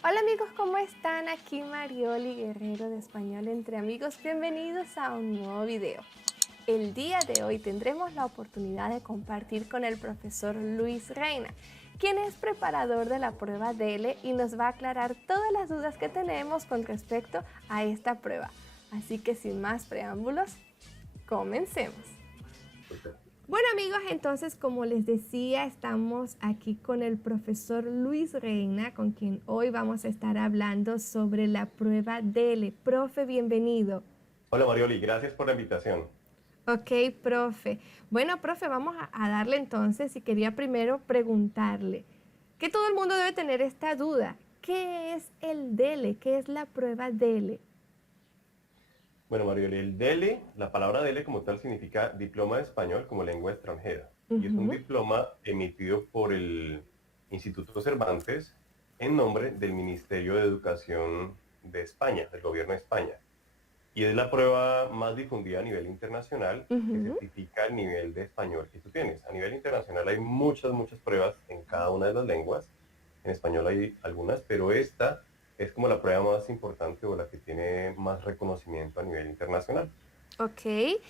Hola amigos, ¿cómo están? Aquí Marioli Guerrero de Español entre Amigos. Bienvenidos a un nuevo video. El día de hoy tendremos la oportunidad de compartir con el profesor Luis Reina, quien es preparador de la prueba DELE y nos va a aclarar todas las dudas que tenemos con respecto a esta prueba. Así que sin más preámbulos, comencemos. Bueno amigos, entonces como les decía, estamos aquí con el profesor Luis Reina, con quien hoy vamos a estar hablando sobre la prueba DELE. Profe, bienvenido. Hola Marioli, gracias por la invitación. Ok, profe. Bueno, profe, vamos a darle entonces y quería primero preguntarle, que todo el mundo debe tener esta duda. ¿Qué es el DELE? ¿Qué es la prueba DELE? Bueno Marioli, el DELE, la palabra DELE como tal significa Diploma de Español como Lengua Extranjera. Y es un diploma emitido por el Instituto Cervantes en nombre del Ministerio de Educación de España, del Gobierno de España. Y es la prueba más difundida a nivel internacional que certifica el nivel de español que tú tienes. A nivel internacional hay muchas pruebas en cada una de las lenguas. En español hay algunas, pero esta es como la prueba más importante o la que tiene más reconocimiento a nivel internacional. Ok.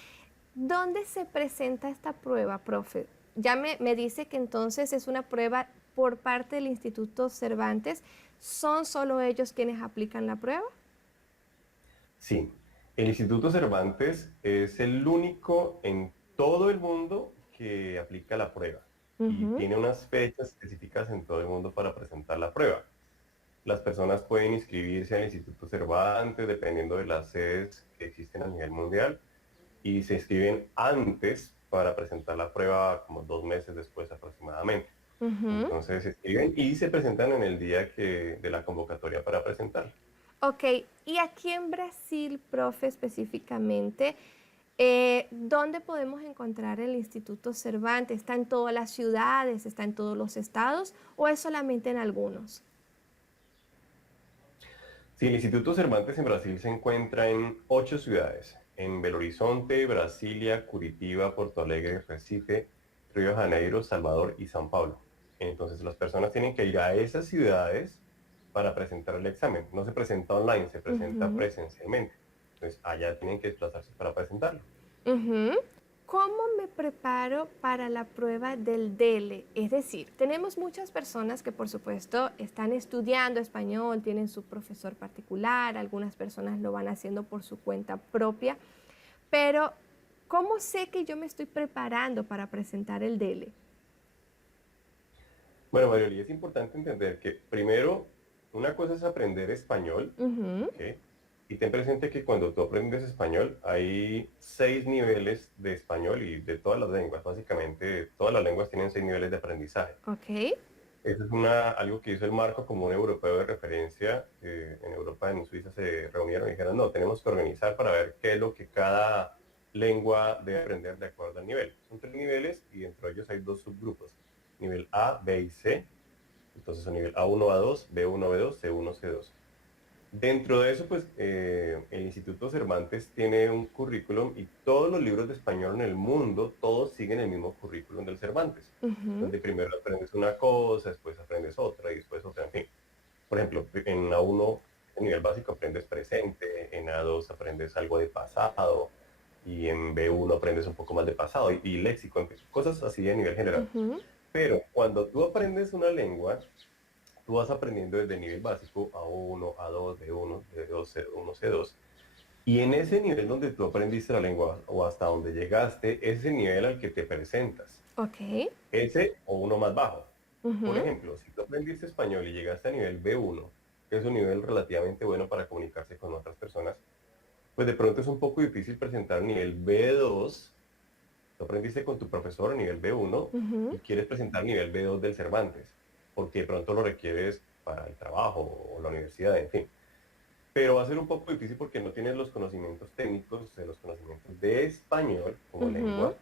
¿Dónde se presenta esta prueba, profe? Ya me dice que entonces es una prueba por parte del Instituto Cervantes. ¿Son solo ellos quienes aplican la prueba? Sí, el Instituto Cervantes es el único en todo el mundo que aplica la prueba y Ujú. tiene unas fechas específicas en todo el mundo para presentar la prueba. Las personas pueden inscribirse al Instituto Cervantes dependiendo de las sedes que existen a nivel mundial y se inscriben antes para presentar la prueba como 2 meses después aproximadamente. Ujú. Entonces se inscriben y se presentan en el día de la convocatoria para presentar. Ok, y aquí en Brasil, profe, específicamente, ¿dónde podemos encontrar el Instituto Cervantes? ¿Está en todas las ciudades, está en todos los estados o es solamente en algunos? Sí, el Instituto Cervantes en Brasil se encuentra en 8 ciudades, en Belo Horizonte, Brasilia, Curitiba, Porto Alegre, Recife, Río de Janeiro, Salvador y São Paulo. Entonces las personas tienen que ir a esas ciudades para presentar el examen. No se presenta online, se presenta Ujú. presencialmente. Entonces allá tienen que desplazarse para presentarlo. Ujú. ¿Cómo me preparo para la prueba del DELE? Es decir, tenemos muchas personas que por supuesto están estudiando español, tienen su profesor particular, algunas personas lo van haciendo por su cuenta propia, pero ¿cómo sé que yo me estoy preparando para presentar el DELE? Bueno, Marioli, es importante entender que primero, una cosa es aprender español, Ujú. ¿ok? Y ten presente que cuando tú aprendes español, hay 6 niveles de español y de todas las lenguas. Básicamente, todas las lenguas tienen 6 niveles de aprendizaje. Ok. Eso es algo que hizo el Marco Común Europeo de Referencia. En Europa, en Suiza, se reunieron y dijeron, no, tenemos que organizar para ver qué es lo que cada lengua debe aprender de acuerdo al nivel. Son 3 niveles y dentro de ellos hay 2 subgrupos, nivel A, B y C. Entonces, a nivel A1, A2, B1, B2, C1, C2. Dentro de eso, pues, el Instituto Cervantes tiene un currículum y todos los libros de español en el mundo, todos siguen el mismo currículum del Cervantes, Ujú. donde primero aprendes una cosa, después aprendes otra y después otra, en fin. Por ejemplo, en A1, a nivel básico, aprendes presente, en A2 aprendes algo de pasado, y en B1 aprendes un poco más de pasado y léxico, en fin, cosas así a nivel general. Ujú. Pero cuando tú aprendes una lengua, tú vas aprendiendo desde el nivel básico A1, A2, B1, B2, C1, C2. Y en ese nivel donde tú aprendiste la lengua o hasta donde llegaste, es el nivel al que te presentas. Ok. Ese o uno más bajo. Por Ujú. ejemplo, si tú aprendiste español y llegaste a nivel B1, que es un nivel relativamente bueno para comunicarse con otras personas, pues de pronto es un poco difícil presentar nivel B2. Tú aprendiste con tu profesor a nivel B1 Ujú. y quieres presentar nivel B2 del Cervantes, porque de pronto lo requieres para el trabajo o la universidad, en fin. Pero va a ser un poco difícil porque no tienes los conocimientos técnicos, los conocimientos de español como Ujú. lengua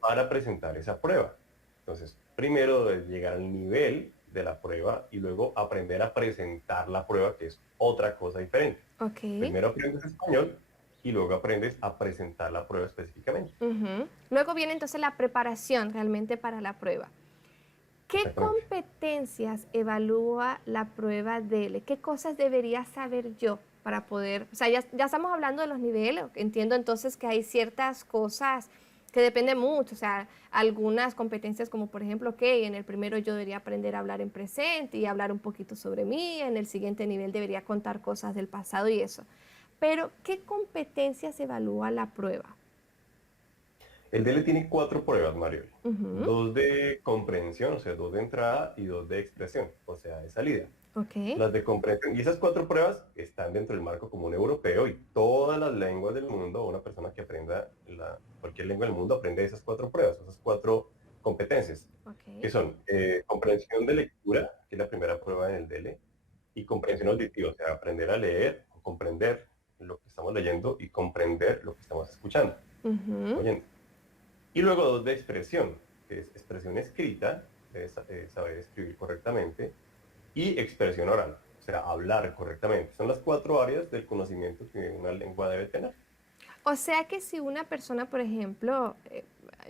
para presentar esa prueba. Entonces, primero debes llegar al nivel de la prueba y luego aprender a presentar la prueba, que es otra cosa diferente. Ok. Primero aprendes español y luego aprendes a presentar la prueba específicamente. Ujú. Luego viene entonces la preparación realmente para la prueba. ¿Qué Exactamente. competencias evalúa la prueba DELE? ¿Qué cosas debería saber yo para poder, o sea, ya estamos hablando de los niveles, entiendo entonces que hay ciertas cosas que dependen mucho, o sea, algunas competencias como por ejemplo, ok, en el primero yo debería aprender a hablar en presente y hablar un poquito sobre mí, en el siguiente nivel debería contar cosas del pasado y eso. Pero, ¿qué competencias evalúa la prueba? El DELE tiene 4 pruebas, Mario. Ujú, 2 de comprensión, o sea, 2 de entrada y 2 de expresión, o sea, de salida. ok. Las de comprensión, y esas 4 pruebas están dentro del marco común europeo y todas las lenguas del mundo, una persona que aprenda cualquier lengua del mundo aprende esas 4 pruebas, esas 4 competencias, que Ok. son comprensión de lectura, que es la primera prueba en el DELE, y comprensión auditiva, o sea, aprender a leer, o comprender lo que estamos leyendo y comprender lo que estamos escuchando, Ujú. oyendo. Y luego 2 de expresión, que es expresión escrita, es saber escribir correctamente, y expresión oral, o sea, hablar correctamente. Son las 4 áreas del conocimiento que una lengua debe tener. O sea que si una persona, por ejemplo,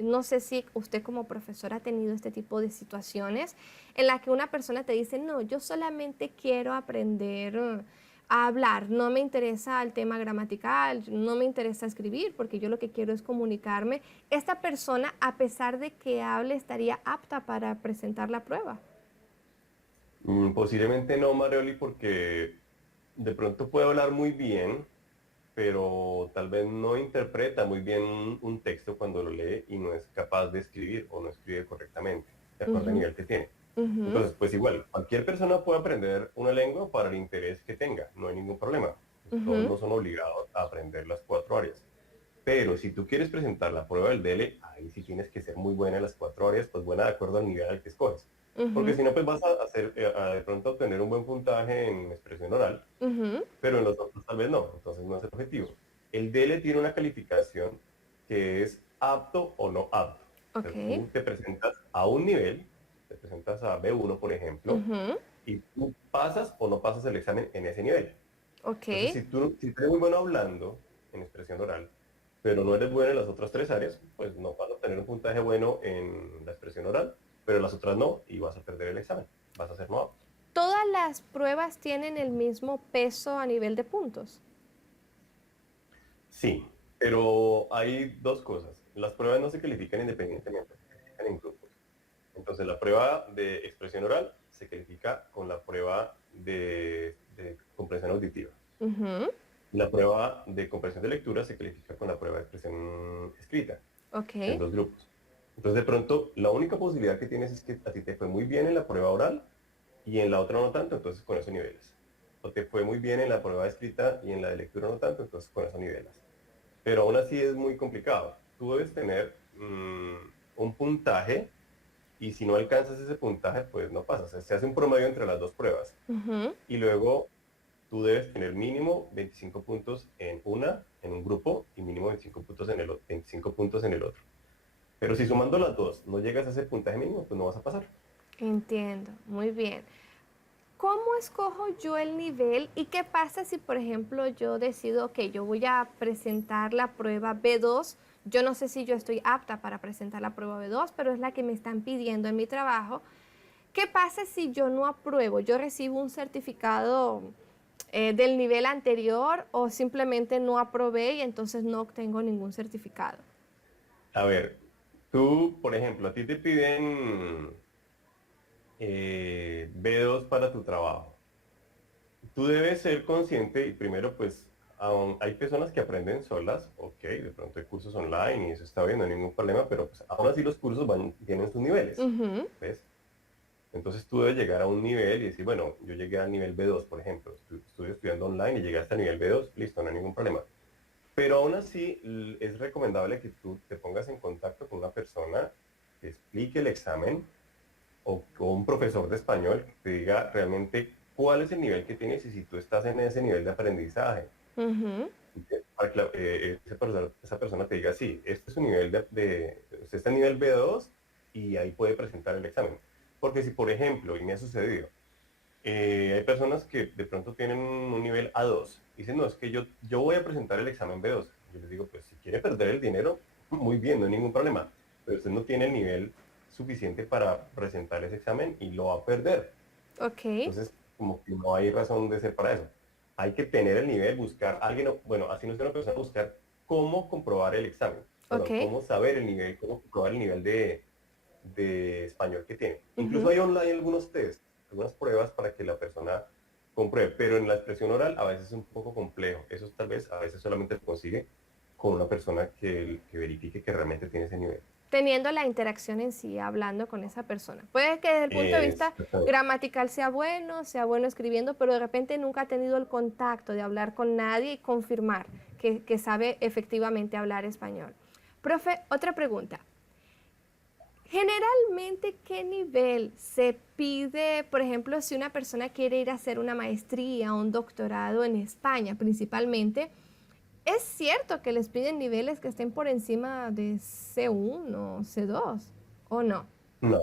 no sé si usted como profesor ha tenido este tipo de situaciones en la que una persona te dice, no, yo solamente quiero aprender a hablar, no me interesa el tema gramatical, no me interesa escribir, porque yo lo que quiero es comunicarme. Esta persona, a pesar de que hable, estaría apta para presentar la prueba. Posiblemente no, Marioli, porque de pronto puede hablar muy bien, pero tal vez no interpreta muy bien un texto cuando lo lee y no es capaz de escribir o no escribe correctamente, de acuerdo al Ujú, nivel que tiene. ujú, Entonces, pues igual, cualquier persona puede aprender una lengua para el interés que tenga, no hay ningún problema. Pues todos ujú. no son obligados a aprender las 4 áreas. Pero si tú quieres presentar la prueba del DELE, ahí sí tienes que ser muy buena en las 4 áreas, pues buena de acuerdo al nivel al que escoges. Porque Ujú, si no, pues vas a, hacer, a de pronto obtener un buen puntaje en expresión oral, ujú, pero en los otros tal vez no, entonces no es el objetivo. El DELE tiene una calificación que es apto o no apto. O sea, ok, tú te presentas a un nivel, te presentas a B1, por ejemplo, ujú, y tú pasas o no pasas el examen en ese nivel. ok, Entonces, si tú eres muy bueno hablando en expresión oral, pero no eres bueno en las otras 3 áreas, pues no vas a obtener un puntaje bueno en la expresión oral, pero en las otras no, y vas a perder el examen, vas a ser no apto. ¿todas las pruebas tienen el mismo peso a nivel de puntos? Sí, pero hay 2 cosas. Las pruebas no se califican independientemente, se califican en grupos. Entonces, la prueba de expresión oral se califica con la prueba de comprensión auditiva. Ujú, La prueba de comprensión de lectura se califica con la prueba de expresión escrita, en ok, 2 grupos. Entonces, de pronto, la única posibilidad que tienes es que a ti te fue muy bien en la prueba oral y en la otra no tanto, entonces con eso nivelas. O te fue muy bien en la prueba escrita y en la de lectura no tanto, entonces con eso nivelas. Pero aún así es muy complicado. Tú debes tener un puntaje y si no alcanzas ese puntaje, pues no pasas. Se hace un promedio entre las 2 pruebas. ujú, Y luego tú debes tener mínimo 25 puntos en un grupo, y mínimo 25 puntos en 25 puntos en el otro. Pero si sumando las dos no llegas a ese puntaje mínimo, pues no vas a pasar. entiendo, muy bien. ¿Cómo escojo yo el nivel y qué pasa si, por ejemplo, yo decido que yo voy a presentar la prueba B2? Yo no sé si yo estoy apta para presentar la prueba B2, pero es la que me están pidiendo en mi trabajo. ¿Qué pasa si yo no apruebo? ¿Yo recibo un certificado del nivel anterior o simplemente no aprobé y entonces no obtengo ningún certificado? A ver, tú, por ejemplo, a ti te piden B2 para tu trabajo. Tú debes ser consciente y primero, pues, aún hay personas que aprenden solas, ok, de pronto hay cursos online y eso está bien, no hay ningún problema, pero pues aún así los cursos tienen sus niveles, Ujú, ¿ves? Entonces tú debes llegar a un nivel y decir, bueno, yo llegué al nivel B2, por ejemplo, estuve estudiando online y llegué hasta el nivel B2, listo, no hay ningún problema. Pero aún así es recomendable que tú te pongas en contacto con una persona que explique el examen o un profesor de español que te diga realmente cuál es el nivel que tienes y si tú estás en ese nivel de aprendizaje. ujú, Para que esa persona te diga, sí, este es su nivel usted está en nivel B2 y ahí puede presentar el examen. Porque si, por ejemplo, y me ha sucedido, hay personas que de pronto tienen un nivel A2 y dicen, no, es que yo voy a presentar el examen B2. Yo les digo, pues si quiere perder el dinero, muy bien, no hay ningún problema, pero usted no tiene el nivel suficiente para presentar ese examen y lo va a perder. Ok, Entonces, como que no hay razón de ser para eso. Hay que tener el nivel, buscar a alguien, bueno, así no es una persona, buscar cómo comprobar el examen, ok. perdón, cómo saber el nivel, cómo comprobar el nivel de español que tiene. Incluso Ujú. hay online algunos test, algunas pruebas para que la persona compruebe, pero en la expresión oral a veces es un poco complejo. Eso tal vez a veces solamente se consigue con una persona que verifique que realmente tiene ese nivel. Teniendo la interacción en sí, hablando con esa persona. Puede que desde el punto de vista Exactamente. gramatical sea bueno escribiendo, pero de repente nunca ha tenido el contacto de hablar con nadie y confirmar que sabe efectivamente hablar español. Profe, otra pregunta. Generalmente, ¿qué nivel se pide, por ejemplo, si una persona quiere ir a hacer una maestría o un doctorado en España principalmente? ¿Es cierto que les piden niveles que estén por encima de C1, C2 o no? No,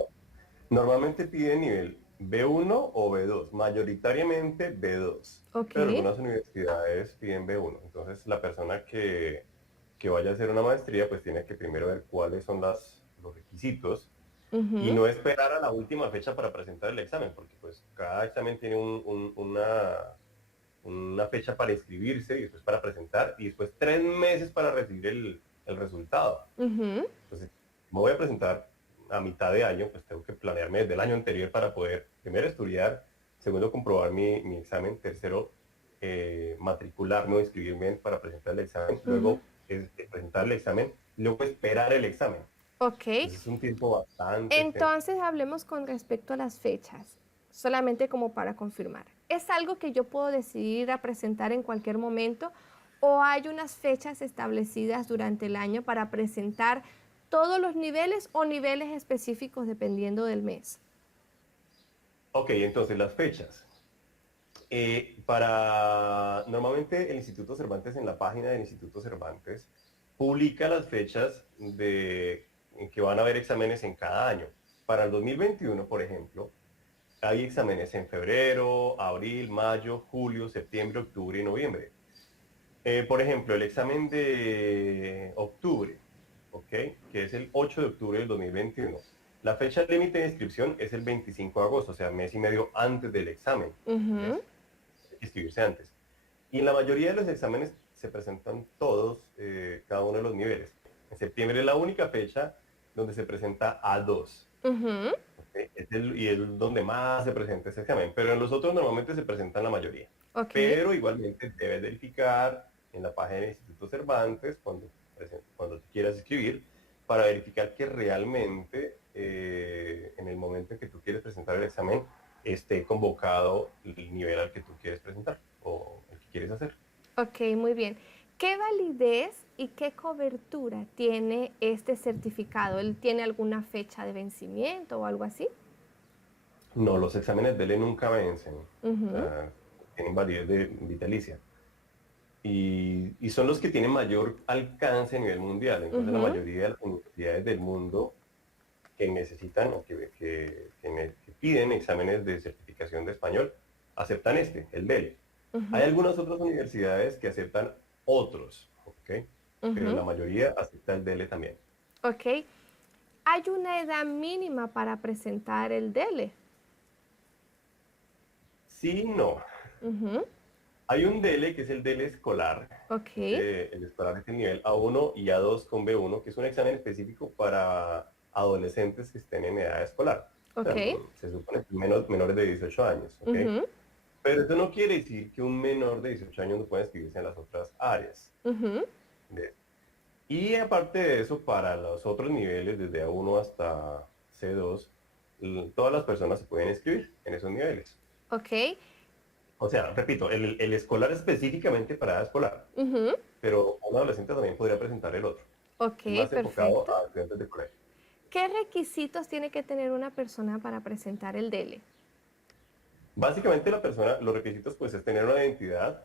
normalmente piden nivel B1 o B2, mayoritariamente B2, Ok. pero algunas universidades piden B1. Entonces la persona que vaya a hacer una maestría pues tiene que primero ver cuáles son los requisitos y Ujú. no esperar a la última fecha para presentar el examen, porque pues cada examen tiene una fecha para inscribirse y después para presentar y después 3 meses para recibir el resultado. Ujú. Entonces, me voy a presentar a mitad de año, pues tengo que planearme desde el año anterior para poder, primero, estudiar, segundo, comprobar mi examen, tercero, matricularme o inscribirme para presentar el examen, Ujú. luego presentar el examen, luego esperar el examen. Ok. Entonces es un tiempo bastante extenso. Entonces hablemos con respecto a las fechas, solamente como para confirmar. ¿Es algo que yo puedo decidir a presentar en cualquier momento o hay unas fechas establecidas durante el año para presentar todos los niveles o niveles específicos dependiendo del mes? Ok, entonces las fechas. Normalmente el Instituto Cervantes, en la página del Instituto Cervantes, publica las fechas en que van a haber exámenes en cada año. Para el 2021, por ejemplo, hay exámenes en febrero, abril, mayo, julio, septiembre, octubre y noviembre. Por ejemplo, el examen de octubre, ¿ok? Que es el 8 de octubre del 2021. La fecha límite de inscripción es el 25 de agosto, o sea, mes y medio antes del examen. Ujú. ¿Ves? Hay que inscribirse antes. Y en la mayoría de los exámenes se presentan todos, cada uno de los niveles. En septiembre es la única fecha donde se presenta A2. Ujú. ¿Okay? Y es donde más se presenta ese examen. Pero en los otros normalmente se presentan la mayoría. Ok. Pero igualmente debes verificar en la página del Instituto Cervantes cuando te quieras inscribir para verificar que realmente en el momento en que tú quieres presentar el examen esté convocado el nivel al que tú quieres presentar o el que quieres hacer. Ok, muy bien. ¿Qué validez y qué cobertura tiene este certificado? ¿Él tiene alguna fecha de vencimiento o algo así? No, los exámenes de ley nunca vencen, Ujú. tienen validez de vitalicia. Y son los que tienen mayor alcance a nivel mundial. Entonces la Ujú. mayoría de las universidades del mundo que necesitan o que piden exámenes de certificación de español aceptan el DEL. Hay Ujú. algunas otras universidades que aceptan otros, ¿ok? Pero Ujú. la mayoría acepta el DEL también. Ok. ¿Hay una edad mínima para presentar el DELE? Sí, no. Ujú. Hay un DELE que es el DELE escolar. Ok. El escolar es el nivel A1 y A2 con B1, que es un examen específico para adolescentes que estén en edad escolar. O Ok. sea, se supone que menores de 18 años, ¿ok? Ujú. Pero eso no quiere decir que un menor de 18 años no pueda inscribirse en las otras áreas. Ujú. ¿Ves? Y aparte de eso, para los otros niveles, desde A1 hasta C2, todas las personas se pueden inscribir en esos niveles. Ok. O sea, repito, el escolar específicamente para edad escolar, Ujú. pero un adolescente también podría presentar el otro. Es Ok, más enfocado perfecto. a estudiantes de colegio. ¿Qué requisitos tiene que tener una persona para presentar el DELE? Básicamente los requisitos pues es tener una identidad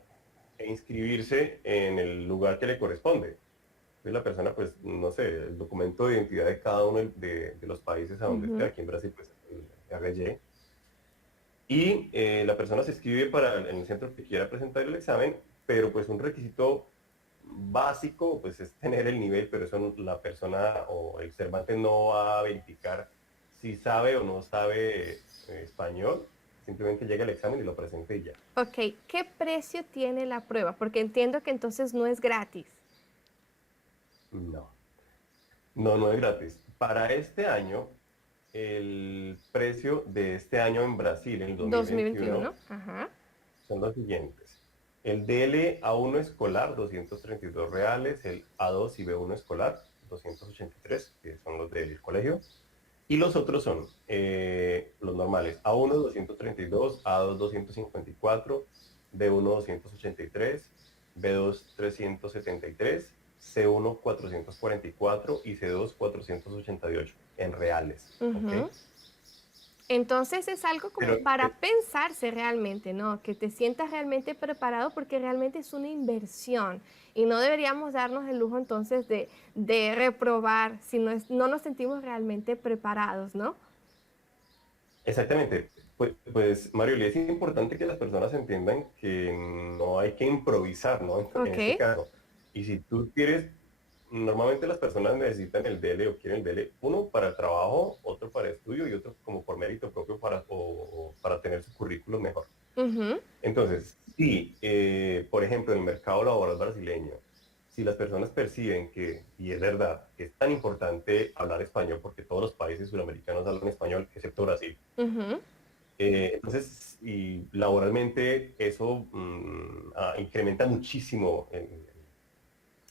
e inscribirse en el lugar que le corresponde. Entonces la persona pues, no sé, el documento de identidad de cada uno de los países a donde esté, Ujú. aquí en Brasil pues el RY, y la persona se inscribe en el centro que quiera presentar el examen, pero pues un requisito básico pues es tener el nivel, pero eso la persona o el Cervantes no va a verificar si sabe o no sabe español, simplemente llega al examen y lo presenta y ya. Ok, ¿qué precio tiene la prueba? Porque entiendo que entonces no es gratis. No, no es gratis. Para este año, el precio de este año en Brasil, en el 2021, 2021, ajá. son los siguientes. El DL A1 escolar, 232 reales. El A2 y B1 escolar, 283, que son los del colegio. Y los otros son los normales. A1 232, A2 254, B1 283, B2 373, C1 444 y C2 488 en reales. ¿Ok? Ujú. Entonces es algo como Pero para pensarse realmente, ¿no? Que te sientas realmente preparado porque realmente es una inversión y no deberíamos darnos el lujo entonces de reprobar si no nos sentimos realmente preparados, ¿no? exactamente. Pues Mario, es importante que las personas entiendan que no hay que improvisar, ¿no? En Ok. este caso. Y si tú quieres, normalmente las personas necesitan el DL o quieren el DL, uno para el trabajo, otro para estudio y otro como por mérito propio o para tener su currículum mejor. Ujú. Entonces, sí, por ejemplo, en el mercado laboral brasileño, si las personas perciben que, y es verdad, que es tan importante hablar español, porque todos los países sudamericanos hablan español, excepto Brasil, Ujú. entonces, y laboralmente eso incrementa muchísimo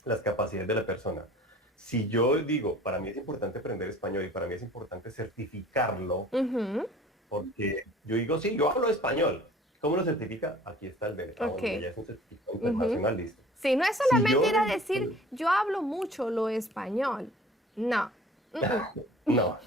las capacidades de la persona. Si yo digo, para mí es importante aprender español y para mí es importante certificarlo, Ujú. porque yo digo, sí, yo hablo español. ¿Cómo lo certifica? Aquí está el de, ah, Ok. bueno, ya es un certificado Ujú. internacional, listo. Sí, no es Si solamente yo, ir a decir yo hablo mucho lo español. No. no,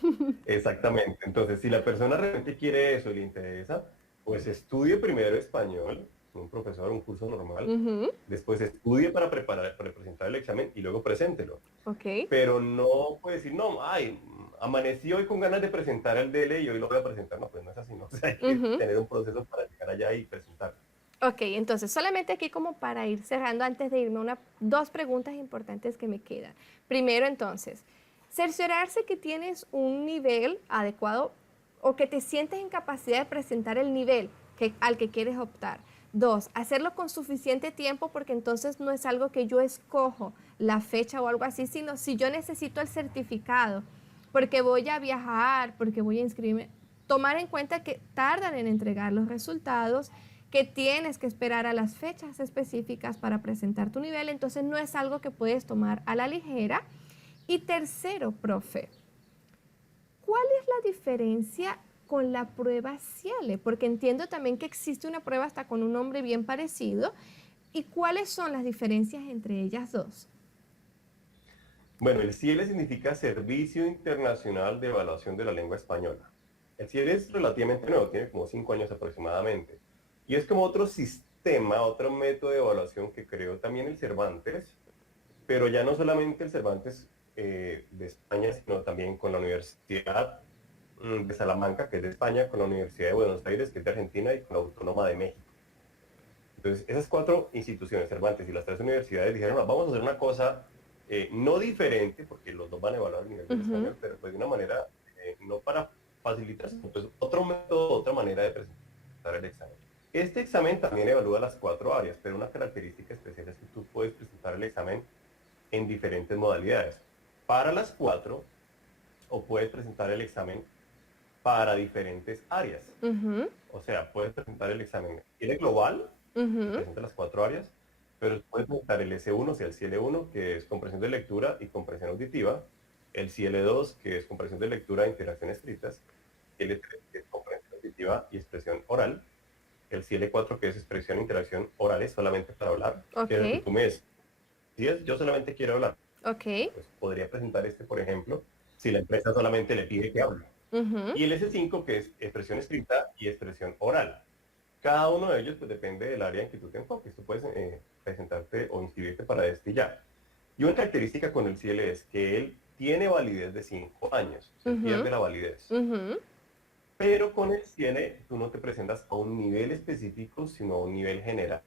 exactamente. Entonces, si la persona realmente quiere eso y le interesa, pues estudie primero español, un profesor, un curso normal, Ujú. después estudie para presentar el examen y luego preséntelo. Ok. Pero no puede decir, no, ay, amanecí hoy con ganas de presentar el DL y hoy lo voy a presentar. No, pues no es así, ¿no? O sea, hay que Ujú. tener un proceso para llegar allá y presentar. Ok, entonces solamente aquí como para ir cerrando antes de irme, dos preguntas importantes que me quedan. Primero entonces, cerciorarse que tienes un nivel adecuado o que te sientes en capacidad de presentar el nivel al que quieres optar. Dos, hacerlo con suficiente tiempo porque entonces no es algo que yo escojo la fecha o algo así, sino si yo necesito el certificado porque voy a viajar, porque voy a inscribirme, tomar en cuenta que tardan en entregar los resultados, que tienes que esperar a las fechas específicas para presentar tu nivel, entonces no es algo que puedes tomar a la ligera. Y tercero, profe, ¿cuál es la diferencia con la prueba Ciele? Porque entiendo también que existe una prueba hasta con un nombre bien parecido. ¿Y cuáles son las diferencias entre ellas dos? Bueno, el CIELE significa Servicio Internacional de Evaluación de la Lengua Española. El CIELE es relativamente nuevo, tiene como 5 años aproximadamente. Y es como otro sistema, otro método de evaluación que creó también el Cervantes, pero ya no solamente el Cervantes de España, sino también con la Universidad de Salamanca, que es de España, con la Universidad de Buenos Aires, que es de Argentina, y con la Autónoma de México. Entonces, esas 4 instituciones, Cervantes y las 3 universidades, dijeron, "No, vamos a hacer una cosa no diferente, porque los dos van a evaluar el nivel del Ujú. español, pero pues de una manera, no para facilitar, sino pues otro método, otra manera de presentar el examen. Este examen también evalúa las 4 áreas, pero una característica especial es que tú puedes presentar el examen en diferentes modalidades. Para las 4, o puedes presentar el examen para diferentes áreas. Ujú. O sea, puedes presentar el examen en global, que Ujú. presenta las 4 áreas, pero puedes presentar el S1, o sea, el CL1, que es comprensión de lectura y comprensión auditiva, el CL2, que es comprensión de lectura e interacción escritas, el L3, que es comprensión auditiva y expresión oral, el CL4, que es expresión e interacción orales solamente para hablar, Ok, que tú me decías, yo solamente quiero hablar, ok. pues podría presentar este, por ejemplo, si la empresa solamente le pide que hable. Ujú. Y el S5, que es expresión escrita y expresión oral. Cada uno de ellos pues depende del área en que tú te enfoques. Tú puedes presentarte o inscribirte para este ya. Y una característica con el CIEL es que él tiene validez de 5 años. Se Ujú. pierde la validez. Ujú. Pero con el CIEL tú no te presentas a un nivel específico, sino a un nivel general.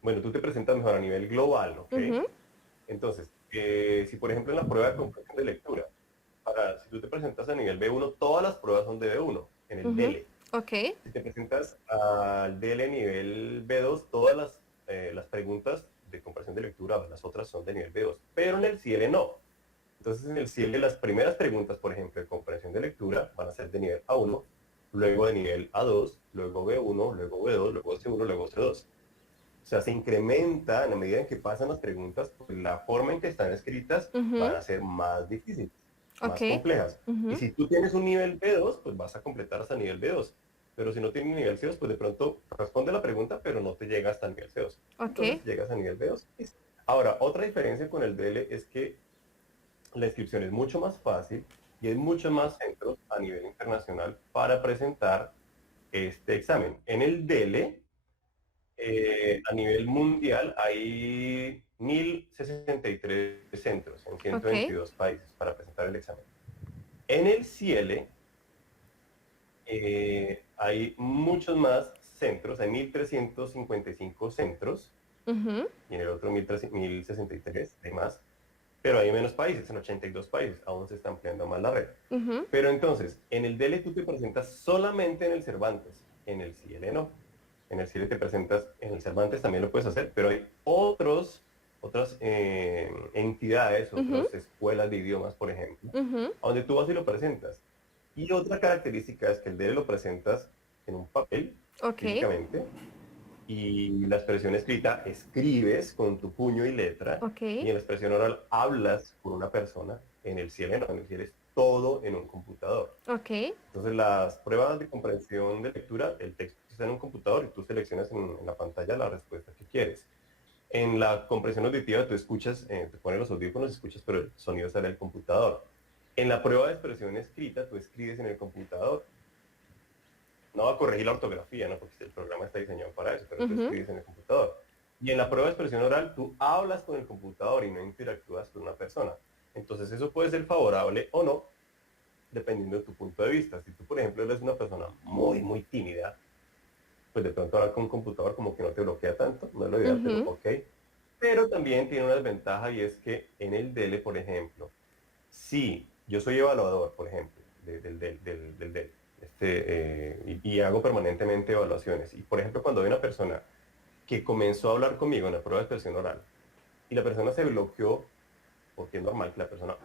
Bueno, tú te presentas mejor a nivel global, ¿ok? Ujú. Entonces, si por ejemplo en la prueba de comprensión de lectura, si tú te presentas a nivel B1, todas las pruebas son de B1, en el Ujú. DELE. Ok. Si te presentas al DELE nivel B2, todas las preguntas de comprensión de lectura, las otras son de nivel B2, pero en el CIELE no. Entonces, en el CIELE las primeras preguntas, por ejemplo, de comprensión de lectura, van a ser de nivel A1, luego de nivel A2, luego B1, luego B2, luego C1, luego C2. O sea, se incrementa a la medida en que pasan las preguntas, pues la forma en que están escritas van Ujú. a ser más difíciles, Ok. más complejas. Y Ujú. si tú tienes un nivel B2, pues vas a completar hasta nivel B2. Pero si no tienes nivel C2, pues de pronto responde la pregunta, pero no te llega hasta el nivel C2. Ok. Entonces llegas a nivel B2. Ahora, otra diferencia con el DL es que la inscripción es mucho más fácil y hay muchos más centros a nivel internacional para presentar este examen. En el DL, a nivel mundial hay 1.063 centros en Ok. 122 países para presentar el examen. En el CIELE hay muchos más centros, hay 1.355 centros Ujú. y en el otro 1.063 hay más, pero hay menos países, en 82 países, aún se está ampliando más la red. Ujú. Pero entonces, en el DELE tú te presentas solamente en el Cervantes, en el CIELE no. En el CIELE te presentas, en el Cervantes también lo puedes hacer, pero hay otras entidades, Ujú. otras escuelas de idiomas, por ejemplo, Ujú. a donde tú vas y lo presentas. Y otra característica es que el DELE lo presentas en un papel, Ok. físicamente, y la expresión escrita escribes con tu puño y letra, Ok. y en la expresión oral hablas con una persona. En el CIELE no, en el CIELE es todo en un computador. Ok. Entonces las pruebas de comprensión de lectura, el texto está en un computador y tú seleccionas en la pantalla la respuesta que quieres. En la comprensión auditiva tú escuchas, te pones los audífonos, escuchas, pero el sonido sale del computador. En la prueba de expresión escrita tú escribes en el computador. No va a corregir la ortografía, ¿no? Porque el programa está diseñado para eso, pero tú Ujú. escribes en el computador. Y en la prueba de expresión oral tú hablas con el computador y no interactúas con una persona. Entonces eso puede ser favorable o no, dependiendo de tu punto de vista. Si tú, por ejemplo, eres una persona muy, muy tímida, pues de pronto hablar con un computador como que no te bloquea tanto, no es lo ideal, pero Ujú. ok. Pero también tiene una desventaja y es que en el DELE, por ejemplo, si yo soy evaluador, por ejemplo, del DELE, y hago permanentemente evaluaciones, y por ejemplo, cuando hay una persona que comenzó a hablar conmigo en la prueba de expresión oral y la persona se bloqueó, porque es normal que la persona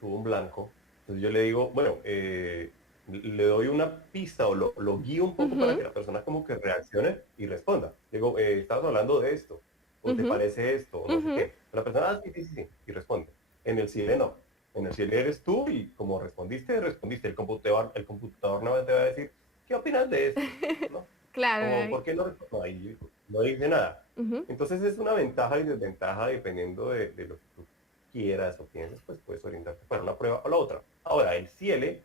tuvo un blanco. Entonces yo le digo, bueno, le doy una pista o lo guío un poco para Ujú. que la persona como que reaccione y responda. Digo, estabas hablando de esto, o te Ujú. parece esto, o no sé Ujú. qué. La persona, sí, sí, sí, sí, y responde. En el CIELE no. En el CIELE eres tú y como respondiste, respondiste. El computador no te va a decir, ¿qué opinas de esto? ¿No? Claro. O ¿por qué no? No, ahí no dice nada. Ujú. Entonces es una ventaja y desventaja dependiendo de lo que tú quieras o pienses, pues puedes orientarte para una prueba o la otra. Ahora, el CIELE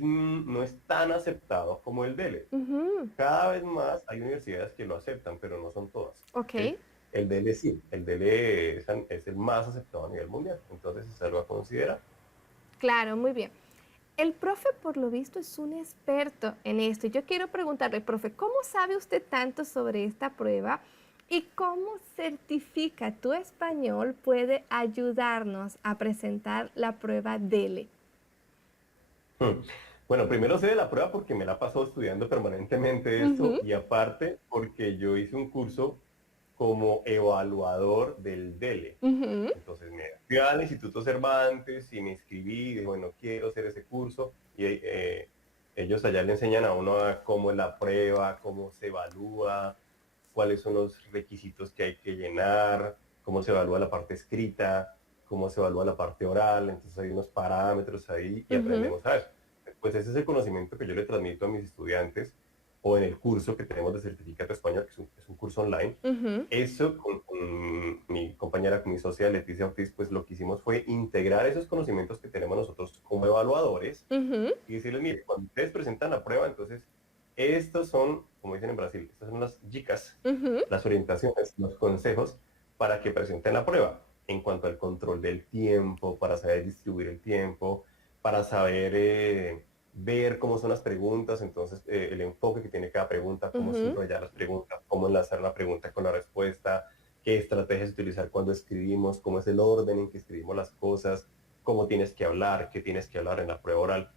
no es tan aceptado como el DELE. Ujú. Cada vez más hay universidades que lo aceptan, pero no son todas. Ok. ¿Okay? El DELE sí, el DELE es el más aceptado a nivel mundial, entonces es algo a considerar. Claro, muy bien. El profe, por lo visto, es un experto en esto. Yo quiero preguntarle, profe, ¿cómo sabe usted tanto sobre esta prueba y cómo certifica tu español puede ayudarnos a presentar la prueba DELE? Hmm. Bueno, primero sé de la prueba porque me la pasó estudiando permanentemente esto Ujú. y aparte porque yo hice un curso como evaluador del DELE. Ujú. Entonces me fui al Instituto Cervantes y me inscribí y dije, bueno, quiero hacer ese curso. Y ellos allá le enseñan a uno a cómo es la prueba, cómo se evalúa, cuáles son los requisitos que hay que llenar, cómo se evalúa la parte escrita, cómo se evalúa la parte oral. Entonces hay unos parámetros ahí y Ujú. aprendemos a eso. Pues ese es el conocimiento que yo le transmito a mis estudiantes o en el curso que tenemos de Certificado Español, que es un curso online. Ujú. Eso con mi compañera, con mi socia Leticia Ortiz, pues lo que hicimos fue integrar esos conocimientos que tenemos nosotros como evaluadores Ujú. y decirles, mire, cuando ustedes presentan la prueba, entonces, estos son, como dicen en Brasil, estas son las dicas, Ujú. las orientaciones, los consejos para que presenten la prueba en cuanto al control del tiempo, para saber distribuir el tiempo, para saber ver cómo son las preguntas, entonces el enfoque que tiene cada pregunta, cómo Ujú. subrayar las preguntas, cómo enlazar la pregunta con la respuesta, qué estrategias utilizar cuando escribimos, cómo es el orden en que escribimos las cosas, cómo tienes que hablar, qué tienes que hablar en la prueba oral.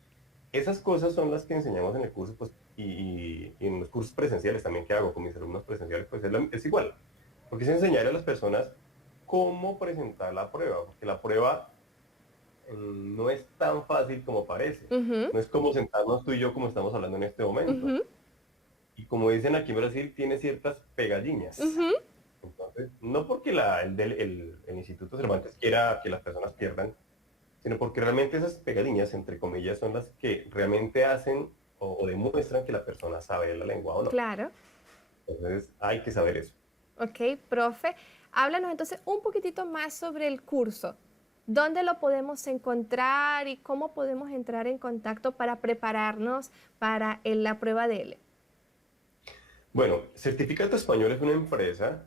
Esas cosas son las que enseñamos en el curso, pues, y en los cursos presenciales también que hago con mis alumnos presenciales, pues es igual. Porque es enseñar a las personas cómo presentar la prueba, porque la prueba no es tan fácil como parece. Ujú, No es como sentarnos tú y yo como estamos hablando en este momento. ujú, Y como dicen aquí en Brasil, tiene ciertas pegadillas. ujú. Entonces, no porque el Instituto Cervantes quiera que las personas pierdan, sino porque realmente esas pegadillas, entre comillas, son las que realmente hacen o demuestran que la persona sabe la lengua o no. Claro. Entonces, hay que saber eso. Ok, profe. Háblanos entonces un poquitito más sobre el curso. ¿Dónde lo podemos encontrar y cómo podemos entrar en contacto para prepararnos para la prueba de L? Bueno, Certificado Español es una empresa,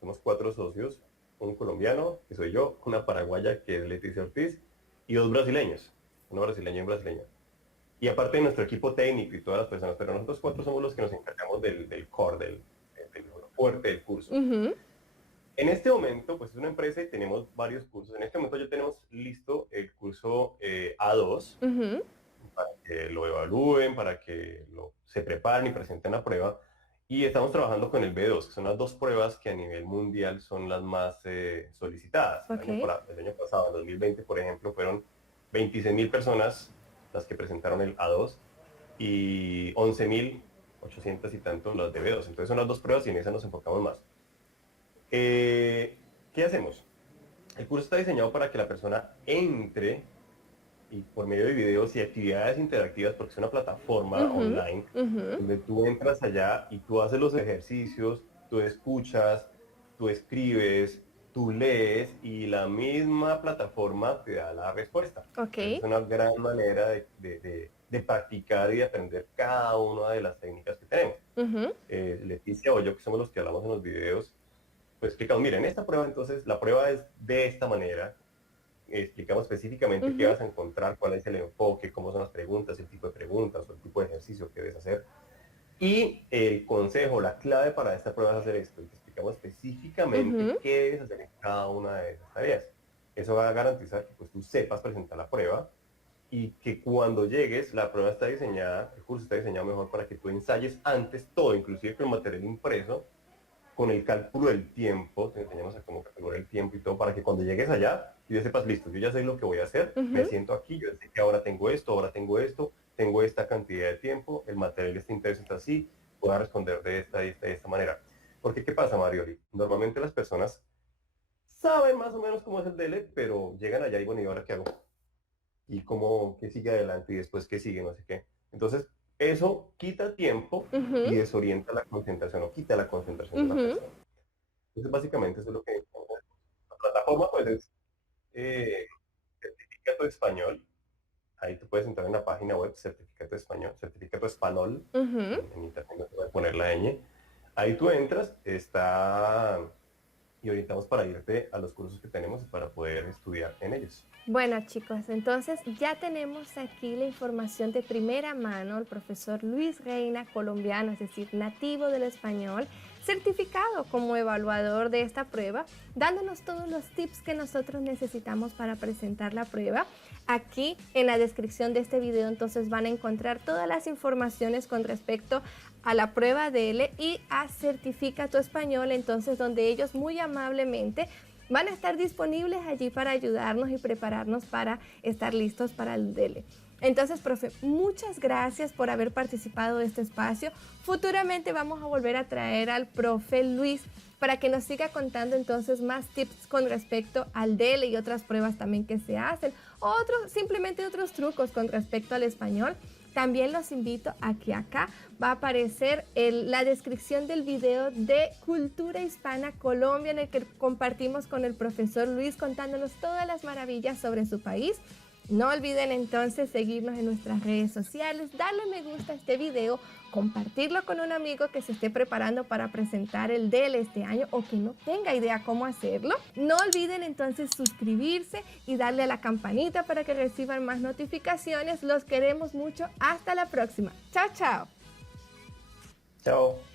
somos 4 socios, un colombiano, que soy yo, una paraguaya, que es Leticia Ortiz, y 2 brasileños, una brasileña y un brasileño. Y aparte de nuestro equipo técnico y todas las personas, pero nosotros 4 somos los que nos encargamos del core, del fuerte del curso. Ujú, En este momento, pues es una empresa y tenemos varios cursos. En este momento ya tenemos listo el curso A2 ujú. para que lo evalúen, para que se preparen y presenten la prueba. Y estamos trabajando con el B2, que son las 2 pruebas que a nivel mundial son las más solicitadas. Ok, El año pasado, en 2020, por ejemplo, fueron 26.000 personas las que presentaron el A2 y 11.800 y tanto las de B2. Entonces son las 2 pruebas y en esas nos enfocamos más. ¿Qué hacemos? El curso está diseñado para que la persona entre y por medio de videos y actividades interactivas, porque es una plataforma ujú, online, ujú. donde tú entras allá y tú haces los ejercicios, tú escuchas, tú escribes, tú lees y la misma plataforma te da la respuesta. Ok, Entonces es una gran manera de practicar y de aprender cada una de las técnicas que tenemos. ujú, Leticia o yo, que somos los que hablamos en los videos, pues explicamos, miren, esta prueba entonces, la prueba es de esta manera, explicamos específicamente qué ujú, vas a encontrar, cuál es el enfoque, cómo son las preguntas, el tipo de preguntas o el tipo de ejercicio que debes hacer. Y el consejo, la clave para esta prueba es hacer esto. Y te explicamos específicamente ujú. qué debes hacer en cada una de esas tareas. Eso va a garantizar que pues, tú sepas presentar la prueba y que cuando llegues, la prueba está diseñada, el curso está diseñado mejor para que tú ensayes antes todo, inclusive con el material impreso, con el cálculo del tiempo, te enseñamos a cómo calcular el tiempo y todo, para que cuando llegues allá, tú ya sepas, listo, yo ya sé lo que voy a hacer, me Ujú, siento aquí, yo sé que ahora tengo esta cantidad de tiempo, el material está impreso está así, puedo responder de esta manera. Porque, ¿qué pasa, Marioli? Normalmente las personas saben más o menos cómo es el DL, pero llegan allá y bueno, ¿y ahora qué hago? Y cómo, qué sigue adelante y después qué sigue, no sé qué. Entonces, eso quita tiempo ujú, y desorienta la concentración o quita la concentración de la ujú. persona. Entonces, básicamente eso es lo que la plataforma pues es Certificado Español. Ahí tú puedes entrar en la página web Certificado Español, Certificado Español, Ujú. en internet no te voy a poner la ñ. Ahí tú entras, está y orientamos para irte a los cursos que tenemos y para poder estudiar en ellos. Bueno, chicos, entonces ya tenemos aquí la información de primera mano. El profesor Luis Reina, colombiano, es decir, nativo del español, certificado como evaluador de esta prueba, dándonos todos los tips que nosotros necesitamos para presentar la prueba. Aquí en la descripción de este video entonces van a encontrar todas las informaciones con respecto a la prueba de L y a Certifica tu Español, entonces donde ellos muy amablemente van a estar disponibles allí para ayudarnos y prepararnos para estar listos para el DELE. Entonces, profe, muchas gracias por haber participado de este espacio. Futuramente vamos a volver a traer al profe Luis para que nos siga contando entonces más tips con respecto al DELE y otras pruebas también que se hacen, simplemente otros trucos con respecto al español. También los invito a que acá va a aparecer la descripción del video de Cultura Hispana Colombia, en el que compartimos con el profesor Luis contándonos todas las maravillas sobre su país. No olviden entonces seguirnos en nuestras redes sociales, darle me gusta a este video, compartirlo con un amigo que se esté preparando para presentar el DEL este año o que no tenga idea cómo hacerlo. No olviden entonces suscribirse y darle a la campanita para que reciban más notificaciones. Los queremos mucho. Hasta la próxima. Chao, chao. Chao.